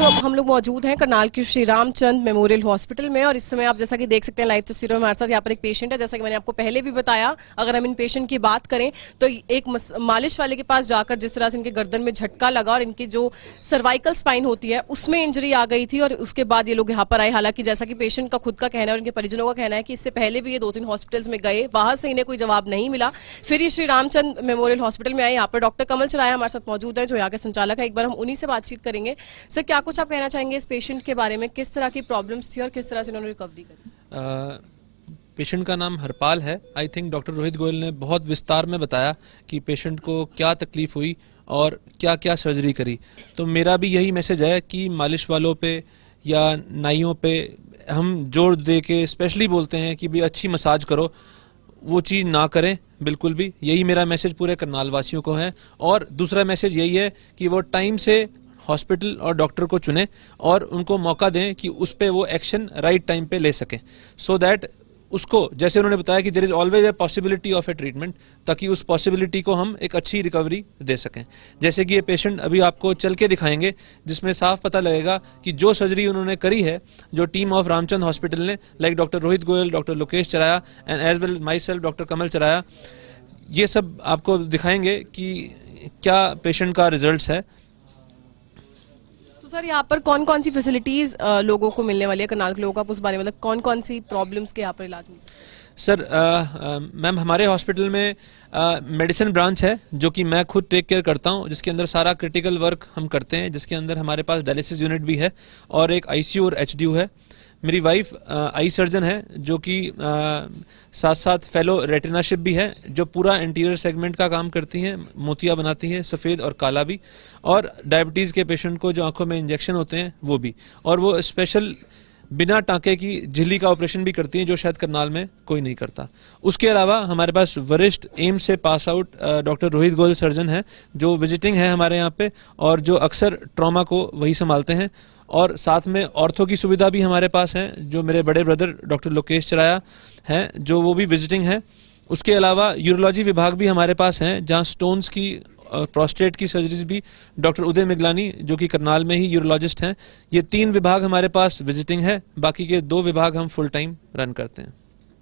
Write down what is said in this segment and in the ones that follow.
हम लोग मौजूद हैं करनाल की श्री रामचंद्र मेमोरियल हॉस्पिटल में और इस समय आप जैसा कि देख सकते हैं लाइव तस्वीरों में हमारे साथ यहाँ पर एक पेशेंट है। जैसा कि मैंने आपको पहले भी बताया, अगर हम इन पेशेंट की बात करें तो एक मालिश वाले के पास जाकर जिस तरह से इनके गर्दन में झटका लगा और इनकी जो सर्वाइकल स्पाइन होती है उसमें इंजरी आ गई थी और उसके बाद ये लोग यहाँ पर आए। हालांकि जैसा कि पेशेंट का खुद का कहना है और इनके परिजनों का कहना है कि इससे पहले भी ये 2-3 हॉस्पिटल्स में गए, वहां से इन्हें कोई जवाब नहीं मिला, फिर ये श्री रामचंद्र मेमोरियल हॉस्पिटल में आए। यहाँ पर डॉक्टर कमल चराया हमारे साथ मौजूद है जो यहाँ के संचालक है। एक बार हम उन्हीं से बातचीत करेंगे। सर, क्या कुछ आप कहना चाहेंगे इस पेशेंट के बारे में, किस तरह की प्रॉब्लम्स थी और किस तरह से उन्होंने रिकवरी करी? पेशेंट का नाम हरपाल है। I think doctor Rohit Goyal ने बहुत विस्तार में बताया कि पेशेंट को क्या तकलीफ हुई और क्या क्या सर्जरी करी। तो मेरा भी यही मैसेज है कि मालिश वालों पे या नाइयों पे हम जोर दे के स्पेशली बोलते हैं कि भी अच्छी मसाज करो, वो चीज़ ना करें बिल्कुल भी। यही मेरा मैसेज पूरे करनाल वासियों को है। और दूसरा मैसेज यही है कि वो टाइम से हॉस्पिटल और डॉक्टर को चुनें और उनको मौका दें कि उस पे वो एक्शन राइट टाइम पे ले सकें, सो दैट उसको, जैसे उन्होंने बताया कि there is always a possibility of a treatment, ताकि उस पॉसिबिलिटी को हम एक अच्छी रिकवरी दे सकें। जैसे कि ये पेशेंट अभी आपको चल के दिखाएंगे जिसमें साफ पता लगेगा कि जो सर्जरी उन्होंने करी है, जो टीम ऑफ रामचंद्र हॉस्पिटल ने, like doctor Rohit Goyal, doctor Lokesh Charaya and as well my self doctor Kamal Charaya, ये सब आपको दिखाएंगे कि क्या पेशेंट का रिजल्ट है। सर, यहाँ पर कौन कौन सी फैसिलिटीज लोगों को मिलने वाली है करनाल के लोगों को, आप उस बारे में, मतलब कौन कौन सी प्रॉब्लम्स के यहाँ पर इलाज मिलते हैं? सर, मैम हमारे हॉस्पिटल में मेडिसिन ब्रांच है जो कि मैं खुद टेक केयर करता हूँ, जिसके अंदर सारा क्रिटिकल वर्क हम करते हैं, जिसके अंदर हमारे पास डायलिसिस यूनिट भी है और एक आईसीयू और एचडीयू है। मेरी वाइफ आई सर्जन है जो कि साथ साथ फेलो रेटिनाशिप भी है, जो पूरा इंटीरियर सेगमेंट का काम करती हैं, मोतिया बनाती हैं, सफ़ेद और काला भी, और डायबिटीज़ के पेशेंट को जो आंखों में इंजेक्शन होते हैं वो भी, और वो स्पेशल बिना टाँके की झिल्ली का ऑपरेशन भी करती हैं जो शायद करनाल में कोई नहीं करता। उसके अलावा हमारे पास वरिष्ठ एम्स से pass out doctor Rohit Goyal surgeon है जो विजिटिंग है हमारे यहाँ पे और जो अक्सर ट्रॉमा को वही संभालते हैं, और साथ में ऑर्थो की सुविधा भी हमारे पास है जो मेरे बड़े ब्रदर डॉक्टर लोकेश चराया हैं जो वो भी विजिटिंग है। उसके अलावा यूरोलॉजी विभाग भी हमारे पास हैं जहाँ स्टोन्स की, प्रोस्टेट की सर्जरीज भी डॉक्टर उदय मिगलानी जो कि करनाल में ही यूरोलॉजिस्ट हैं। ये 3 विभाग हमारे पास विजिटिंग है, बाकी के 2 विभाग हम फुल टाइम रन करते हैं।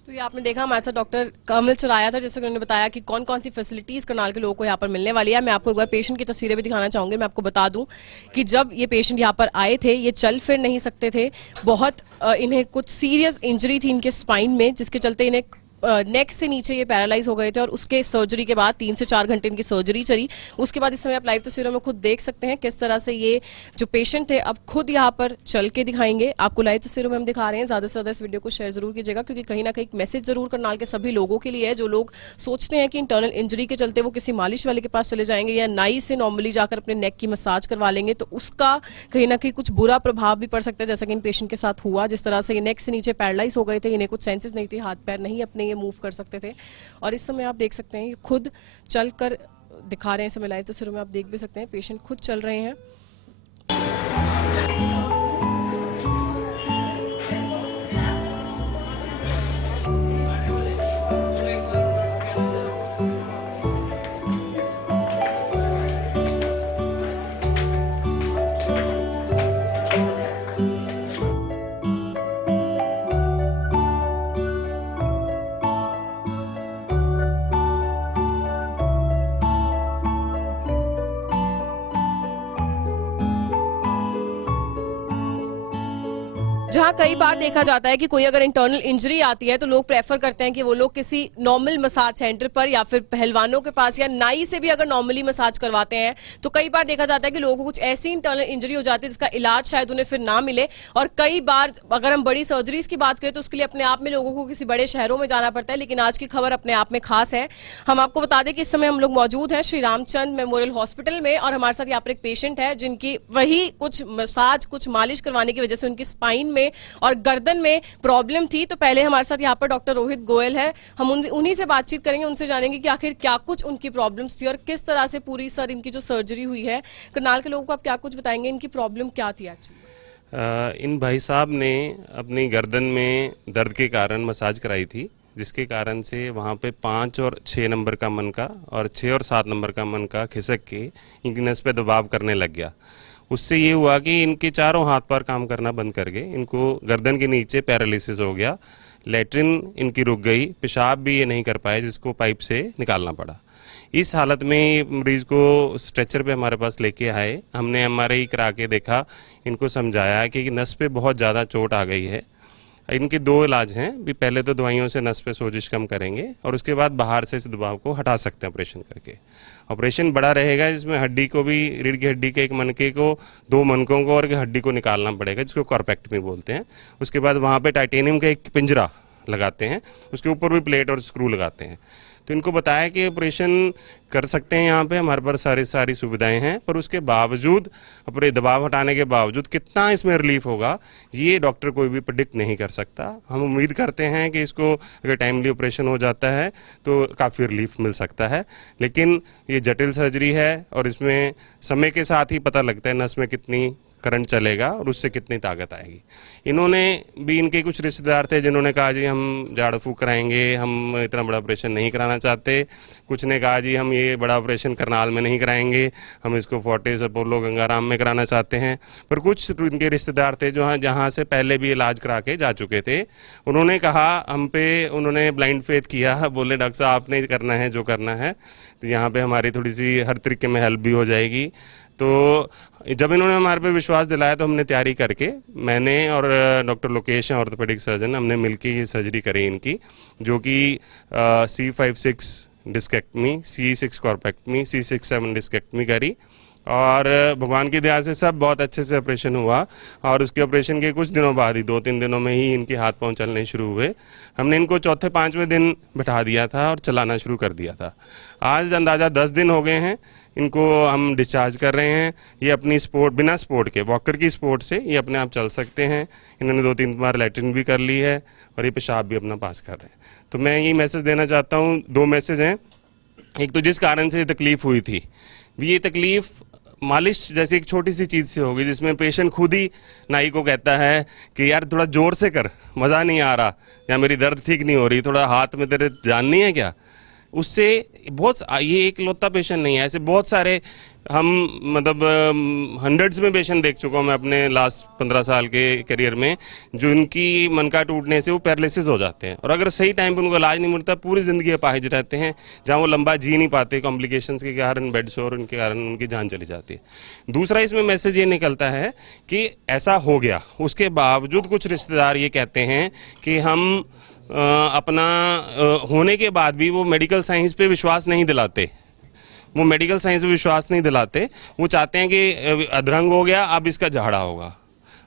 तो ये आपने देखा हमारे साथ डॉक्टर कमल चराया था, जैसे कि उन्होंने बताया कि कौन कौन सी फैसिलिटीज करनाल के लोगों को यहाँ पर मिलने वाली है। मैं आपको एक बार पेशेंट की तस्वीरें भी दिखाना चाहूंगी। मैं आपको बता दूं कि जब ये पेशेंट यहाँ पर आए थे ये चल फिर नहीं सकते थे, बहुत इन्हें कुछ सीरियस इंजरी थी इनके स्पाइन में, जिसके चलते इन्हें नेक से नीचे ये पैरालाइज हो गए थे और उसके सर्जरी के बाद 3 से 4 घंटे इनकी सर्जरी चली। उसके बाद इस समय आप लाइव तस्वीरों में खुद देख सकते हैं किस तरह से ये जो पेशेंट थे अब खुद यहाँ पर चल के दिखाएंगे। आपको लाइव तस्वीरों में हम दिखा रहे हैं। ज़्यादा से ज़्यादा इस वीडियो को शेयर जरूर कीजिएगा क्योंकि कहीं ना कहीं मैसेज जरूर करनाल के सभी लोगों के लिए है जो लोग सोचते हैं कि इंटरनल इंजरी के चलते वो किसी मालिश वाले के पास चले जाएंगे या नाई से नॉर्मली जाकर अपने नेक की मसाज करवा लेंगे, तो उसका कहीं ना कहीं कुछ बुरा प्रभाव भी पड़ सकता है, जैसा कि इन पेशेंट के साथ हुआ। जिस तरह से ये नेक से नीचे पैरालाइज हो गए थे, इन्हें कुछ सेंसेस नहीं थी, हाथ पैर नहीं अपने ये मूव कर सकते थे, और इस समय आप देख सकते हैं ये खुद चल कर दिखा रहे हैं। इस समय लाइव तस्वीरों में आप देख भी सकते हैं पेशेंट खुद चल रहे हैं। जहाँ कई बार देखा जाता है कि कोई अगर इंटरनल इंजरी आती है तो लोग प्रेफर करते हैं कि वो लोग किसी नॉर्मल मसाज सेंटर पर या फिर पहलवानों के पास या नाई से भी अगर नॉर्मली मसाज करवाते हैं, तो कई बार देखा जाता है कि लोगों को कुछ ऐसी इंटरनल इंजरी हो जाती है जिसका इलाज शायद उन्हें फिर ना मिले। और कई बार अगर हम बड़ी सर्जरीज की बात करें तो उसके लिए अपने आप में लोगों को किसी बड़े शहरों में जाना पड़ता है। लेकिन आज की खबर अपने आप में खास है। हम आपको बता दें कि इस समय हम लोग मौजूद हैं श्री रामचंद्र मेमोरियल हॉस्पिटल में और हमारे साथ यहाँ पर एक पेशेंट है जिनकी वही कुछ मसाज, कुछ मालिश करवाने की वजह से उनकी स्पाइन में और गर्दन में प्रॉब्लम थी। तो पहले हमारे साथ यहाँ पर डॉक्टर रोहित गोयल है, हम उन्हीं से बातचीत करेंगे, उनसे जानेंगे कि आखिर क्या कुछ उनकी प्रॉब्लम्स थी और किस तरह से पूरी सर इनकी जो सर्जरी हुई है। करनाल के लोगों को आप क्या कुछ बताएंगे, इनकी प्रॉब्लम क्या थी एक्चुअली? इन भाई साहब ने अपनी गर्दन में दर्द के कारण मसाज कराई थी, जिसके कारण से वहाँ पे 5 और 6 नंबर का मनका और 6 और 7 नंबर का मनका खिसक के इनकी नस पे दबाव करने लग गया। उससे ये हुआ कि इनके चारों हाथ पैर काम करना बंद कर गए, इनको गर्दन के नीचे पैरालिसिस हो गया, लेटरिन इनकी रुक गई, पेशाब भी ये नहीं कर पाए जिसको पाइप से निकालना पड़ा। इस हालत में मरीज़ को स्ट्रेचर पे हमारे पास लेके आए, हमने MRI करा के देखा, इनको समझाया कि नस पे बहुत ज़्यादा चोट आ गई है। इनके 2 इलाज हैं, भी पहले तो दवाइयों से नस पे सोजिश कम करेंगे और उसके बाद बाहर से इस दबाव को हटा सकते हैं ऑपरेशन करके। ऑपरेशन बड़ा रहेगा जिसमें हड्डी को भी, रीढ़ की हड्डी के एक मनके को, 2 मनकों को और एक हड्डी को निकालना पड़ेगा जिसको कॉर्पेक्टमी बोलते हैं। उसके बाद वहाँ पे टाइटेनियम का एक पिंजरा लगाते हैं, उसके ऊपर भी प्लेट और स्क्रू लगाते हैं। तो इनको बताया कि ऑपरेशन कर सकते हैं, यहाँ पे हमारे पास सारी सुविधाएं हैं, पर उसके बावजूद, अपने दबाव हटाने के बावजूद कितना इसमें रिलीफ होगा ये डॉक्टर कोई भी प्रेडिक्ट नहीं कर सकता। हम उम्मीद करते हैं कि इसको अगर टाइमली ऑपरेशन हो जाता है तो काफ़ी रिलीफ मिल सकता है, लेकिन ये जटिल सर्जरी है और इसमें समय के साथ ही पता लगता है नस में कितनी करंट चलेगा और उससे कितनी ताकत आएगी। इन्होंने भी, इनके कुछ रिश्तेदार थे जिन्होंने कहा जी हम झाड़ फूक कराएंगे, हम इतना बड़ा ऑपरेशन नहीं कराना चाहते। कुछ ने कहा जी हम ये बड़ा ऑपरेशन करनाल में नहीं कराएंगे, हम इसको फोर्टिस अपोलो गंगाराम में कराना चाहते हैं। पर कुछ इनके रिश्तेदार थे जो जहाँ से पहले भी इलाज करा के जा चुके थे, उन्होंने कहा हम पे, उन्होंने ब्लाइंड फेथ किया, बोले डॉक्टर साहब आपने करना है जो करना है, तो यहाँ पे हमारी थोड़ी सी हर तरीके में हेल्प भी हो जाएगी। तो जब इन्होंने हमारे पे विश्वास दिलाया तो हमने तैयारी करके, मैंने और डॉक्टर लोकेश हैं ऑर्थोपेडिक सर्जन, हमने मिलकर ये सर्जरी करी इनकी, जो कि C5-6 डिस्केक्टमी, C6 कॉर्पेक्टमी, C6-7 डिस्केक्टमी करी और भगवान की दया से सब बहुत अच्छे से ऑपरेशन हुआ। और उसके ऑपरेशन के कुछ दिनों बाद ही, 2-3 दिनों में ही इनके हाथ पांव चलने शुरू हुए। हमने इनको 4-5वें दिन बिठा दिया था और चलाना शुरू कर दिया था। आज अंदाज़ा 10 दिन हो गए हैं, इनको हम डिस्चार्ज कर रहे हैं। ये अपनी स्पोर्ट, बिना स्पोर्ट के, वॉकर की स्पोर्ट से ये अपने आप चल सकते हैं। इन्होंने 2-3 बार लैट्रिन भी कर ली है और ये पेशाब भी अपना पास कर रहे हैं। तो मैं ये मैसेज देना चाहता हूँ, 2 मैसेज हैं। एक तो जिस कारण से ये तकलीफ़ हुई थी, ये तकलीफ़ मालिश जैसी एक छोटी सी चीज़ से होगी, जिसमें पेशेंट खुद ही नाई को कहता है कि यार थोड़ा ज़ोर से कर, मज़ा नहीं आ रहा, या मेरी दर्द ठीक नहीं हो रही, थोड़ा हाथ में तेरे जान नहीं है क्या। उससे बहुत, ये एक लौता पेशेंट नहीं है, ऐसे बहुत सारे हम मतलब हंड्रेड्स में पेशेंट देख चुका हूँ मैं अपने लास्ट 15 साल के करियर में, जो इनकी मनका टूटने से वो पैरालिसिस हो जाते हैं और अगर सही टाइम पर उनको इलाज नहीं मिलता पूरी ज़िंदगी अपाहिज रहते हैं, जहाँ वो लंबा जी नहीं पाते, कॉम्प्लिकेशंस के कारण, बेड सोर, उनके कारण उनकी जान चली जाती है। दूसरा इसमें मैसेज ये निकलता है कि ऐसा हो गया, उसके बावजूद कुछ रिश्तेदार ये कहते हैं कि हम अपना होने के बाद भी वो मेडिकल साइंस पे विश्वास नहीं दिलाते, वो मेडिकल साइंस पे विश्वास नहीं दिलाते। वो चाहते हैं कि अधरंग हो गया, अब इसका झाड़ा होगा,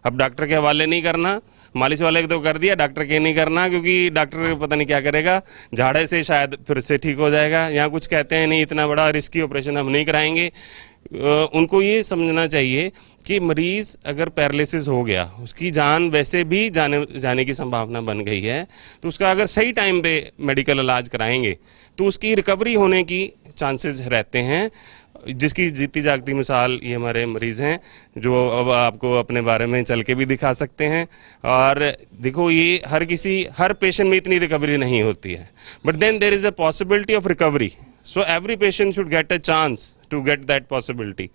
अब डॉक्टर के हवाले नहीं करना, मालिश वाले तो कर दिया, डॉक्टर के नहीं करना क्योंकि डॉक्टर पता नहीं क्या करेगा, झाड़े से शायद फिर से ठीक हो जाएगा। यहाँ कुछ कहते हैं नहीं, इतना बड़ा रिस्की ऑपरेशन हम नहीं कराएंगे। उनको ये समझना चाहिए कि मरीज़ अगर पैरालिसिस हो गया, उसकी जान वैसे भी जाने की संभावना बन गई है, तो उसका अगर सही टाइम पे मेडिकल इलाज कराएंगे तो उसकी रिकवरी होने की चांसेस रहते हैं, जिसकी जीती जागती मिसाल ये हमारे मरीज़ हैं, जो अब आपको अपने बारे में चल के भी दिखा सकते हैं। और देखो, ये हर पेशेंट में इतनी रिकवरी नहीं होती है, but then there is a possibility of recovery, so every patient should get a chance to get that possibility.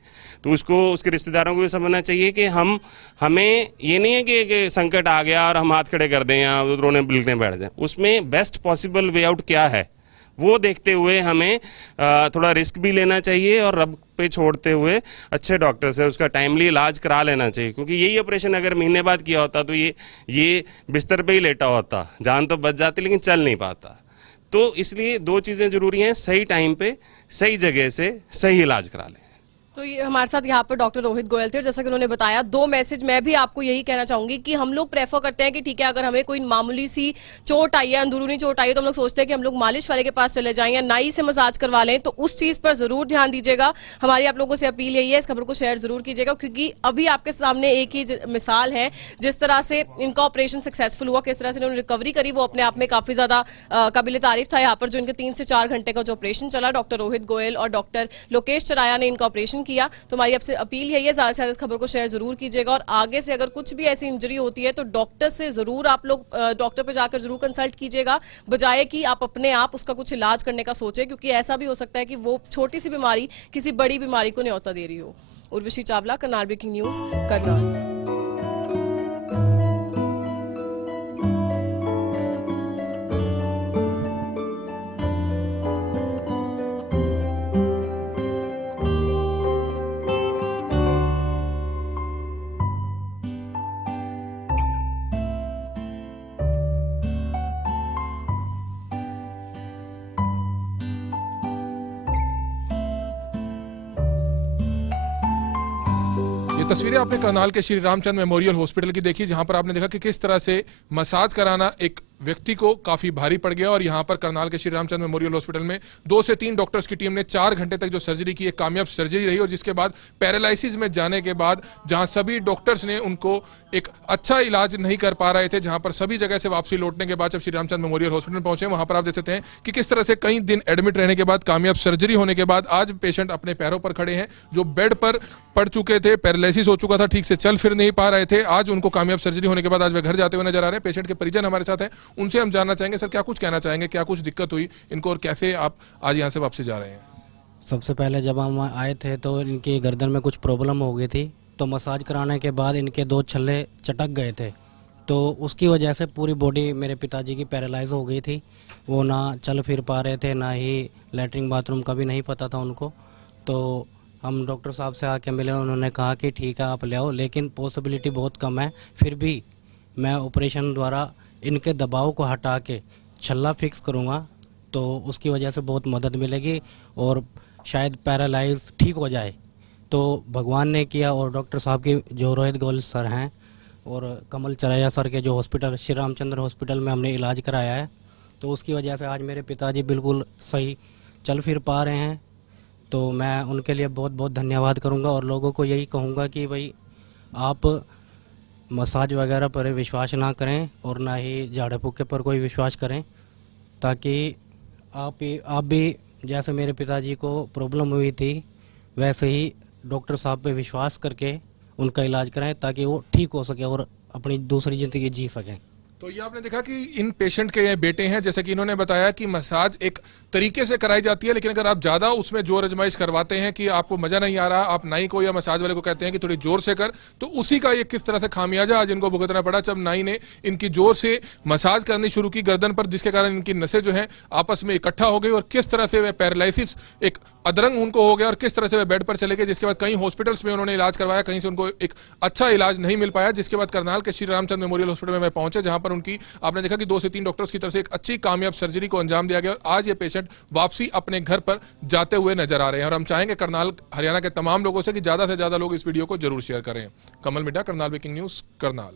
तो उसको, उसके रिश्तेदारों को ये समझना चाहिए कि हमें ये नहीं है कि संकट आ गया और हम हाथ खड़े कर दें या रोने बिलखने बैठ जाएं, उसमें बेस्ट पॉसिबल वे आउट क्या है वो देखते हुए हमें थोड़ा रिस्क भी लेना चाहिए और रब पे छोड़ते हुए अच्छे डॉक्टर से उसका टाइमली इलाज करा लेना चाहिए। क्योंकि यही ऑपरेशन अगर महीने बाद किया होता तो ये बिस्तर पे ही लेटा होता, जान तो बच जाती लेकिन चल नहीं पाता। तो इसलिए 2 चीज़ें ज़रूरी हैं, सही टाइम पे सही जगह से सही इलाज करा लें। तो ये हमारे साथ यहाँ पर डॉक्टर रोहित गोयल थे, और जैसा कि उन्होंने बताया 2 मैसेज मैं भी आपको यही कहना चाहूंगी कि हम लोग प्रेफर करते हैं कि ठीक है, अगर हमें कोई मामूली सी चोट आई है, अंदरूनी चोट आई है, तो हम लोग सोचते हैं कि हम लोग मालिश वाले के पास चले जाएं या नाई से मसाज करवा लें। तो उस चीज़ पर जरूर ध्यान दीजिएगा। हमारी आप लोगों से अपील यही है, इस खबर को शेयर जरूर कीजिएगा, क्योंकि अभी आपके सामने एक ही मिसाल है, जिस तरह से इनका ऑपरेशन सक्सेसफुल हुआ, किस तरह से इन्होंने रिकवरी करी, वो अपने आप में काफी ज्यादा काबिल तारीफ था। यहाँ पर जो इनके 3 से 4 घंटे का जो ऑपरेशन चला, डॉक्टर रोहित गोयल और डॉक्टर लोकेश चराया ने इनका ऑपरेशन किया। तो हमारी से अपील है, ज्यादा से ज्यादा इस खबर को शेयर जरूर कीजिएगा, और आगे से अगर कुछ भी ऐसी इंजरी होती है तो डॉक्टर से जरूर आप लोग डॉक्टर पे जाकर जरूर कंसल्ट कीजिएगा, बजाय कि आप अपने आप उसका कुछ इलाज करने का सोचें, क्योंकि ऐसा भी हो सकता है कि वो छोटी सी बीमारी किसी बड़ी बीमारी को न्योता दे रही हो। Urvashi Chawla, Karnal breaking news, Karnal. तस्वीरें आपने करनाल के श्री रामचंद्र मेमोरियल हॉस्पिटल की देखी, जहां पर आपने देखा कि किस तरह से मसाज कराना एक व्यक्ति को काफी भारी पड़ गया। और यहां पर करनाल के श्री रामचंद्र मेमोरियल हॉस्पिटल में 2 से 3 डॉक्टर्स की टीम ने 4 घंटे तक जो सर्जरी की, एक कामयाब सर्जरी रही। और जिसके बाद पैरालिसिस में जाने के बाद जहां सभी डॉक्टर्स ने उनको एक अच्छा इलाज नहीं कर पा रहे थे, जहां पर सभी जगह से वापसी लौटने के बाद जब श्री रामचंद्र मेमोरियल हॉस्पिटल पहुंचे, वहां पर आप देख सकते हैं कि किस तरह से कई दिन एडमिट रहने के बाद, कामयाब सर्जरी होने के बाद आज पेशेंट अपने पैरों पर खड़े हैं। जो बेड पर पड़ चुके थे, पैरालिसिस हो चुका था, ठीक से चल फिर नहीं पा रहे थे, आज उनको कामयाब सर्जरी होने के बाद आज वे घर जाते हुए नजर आ रहे हैं। पेशेंट के परिजन हमारे साथ हैं, उनसे हम जानना चाहेंगे सर क्या कुछ कहना चाहेंगे, क्या कुछ दिक्कत हुई इनको और कैसे आप आज यहाँ से वापसी जा रहे हैं? सबसे पहले जब हम आए थे तो इनकी गर्दन में कुछ प्रॉब्लम हो गई थी, तो मसाज कराने के बाद इनके 2 छल्ले चटक गए थे, तो उसकी वजह से पूरी बॉडी मेरे पिताजी की पैरालाइज हो गई थी। वो ना चल फिर पा रहे थे, ना ही लैट्रिन बाथरूम का भी नहीं पता था उनको। तो हम डॉक्टर साहब से आके मिले, उन्होंने कहा कि ठीक है आप ले आओ, लेकिन पॉसिबिलिटी बहुत कम है, फिर भी मैं ऑपरेशन द्वारा इनके दबाव को हटा के छल्ला फिक्स करूँगा, तो उसकी वजह से बहुत मदद मिलेगी और शायद पैरालाइज ठीक हो जाए। तो भगवान ने किया और डॉक्टर साहब की जो रोहित गोयल सर हैं और कमल चराया सर के जो हॉस्पिटल श्री रामचंद्र हॉस्पिटल में हमने इलाज कराया है, तो उसकी वजह से आज मेरे पिताजी बिल्कुल सही चल फिर पा रहे हैं। तो मैं उनके लिए बहुत बहुत धन्यवाद करूंगा और लोगों को यही कहूंगा कि भाई आप मसाज वगैरह पर विश्वास ना करें और ना ही झाड़ू फूके पर कोई विश्वास करें, ताकि आप भी जैसे मेरे पिताजी को प्रॉब्लम हुई थी वैसे ही डॉक्टर साहब पे विश्वास करके उनका इलाज कराएं, ताकि वो ठीक हो सके और अपनी दूसरी ज़िंदगी जी सकें। तो ये आपने देखा कि इन पेशेंट के ये बेटे हैं, जैसे कि इन्होंने बताया कि मसाज एक तरीके से कराई जाती है, लेकिन अगर आप ज़्यादा उसमें जोर आजमाइश करवाते हैं कि आपको मज़ा नहीं आ रहा, आप नाई को या मसाज वाले को कहते हैं कि थोड़ी जोर से कर, तो उसी का ये किस तरह से खामियाजा आज इनको भुगतना पड़ा जब नाई ने इनकी जोर से मसाज करनी शुरू की गर्दन पर, जिसके कारण इनकी नसें जो हैं आपस में इकट्ठा हो गई और किस तरह से वह पैरालिसिस एक अदरंग उनको हो गया और किस तरह से वे बेड पर चले गए। जिसके बाद कई हॉस्पिटल्स में उन्होंने इलाज करवाया, कहीं से उनको एक अच्छा इलाज नहीं मिल पाया। जिसके बाद करनाल के श्री रामचंद्र मेमोरियल हॉस्पिटल में वे पहुंचे, जहां पर उनकी आपने देखा कि 2 से 3 डॉक्टर्स की तरफ से एक अच्छी कामयाब सर्जरी को अंजाम दिया गया और आज ये पेशेंट वापसी अपने घर पर जाते हुए नजर आ रहे हैं। और हम चाहेंगे करनाल हरियाणा के तमाम लोगों से कि ज्यादा से ज्यादा लोग इस वीडियो को जरूर शेयर करें। कमल मिड्डा, करनाल ब्रेकिंग न्यूज, करनाल।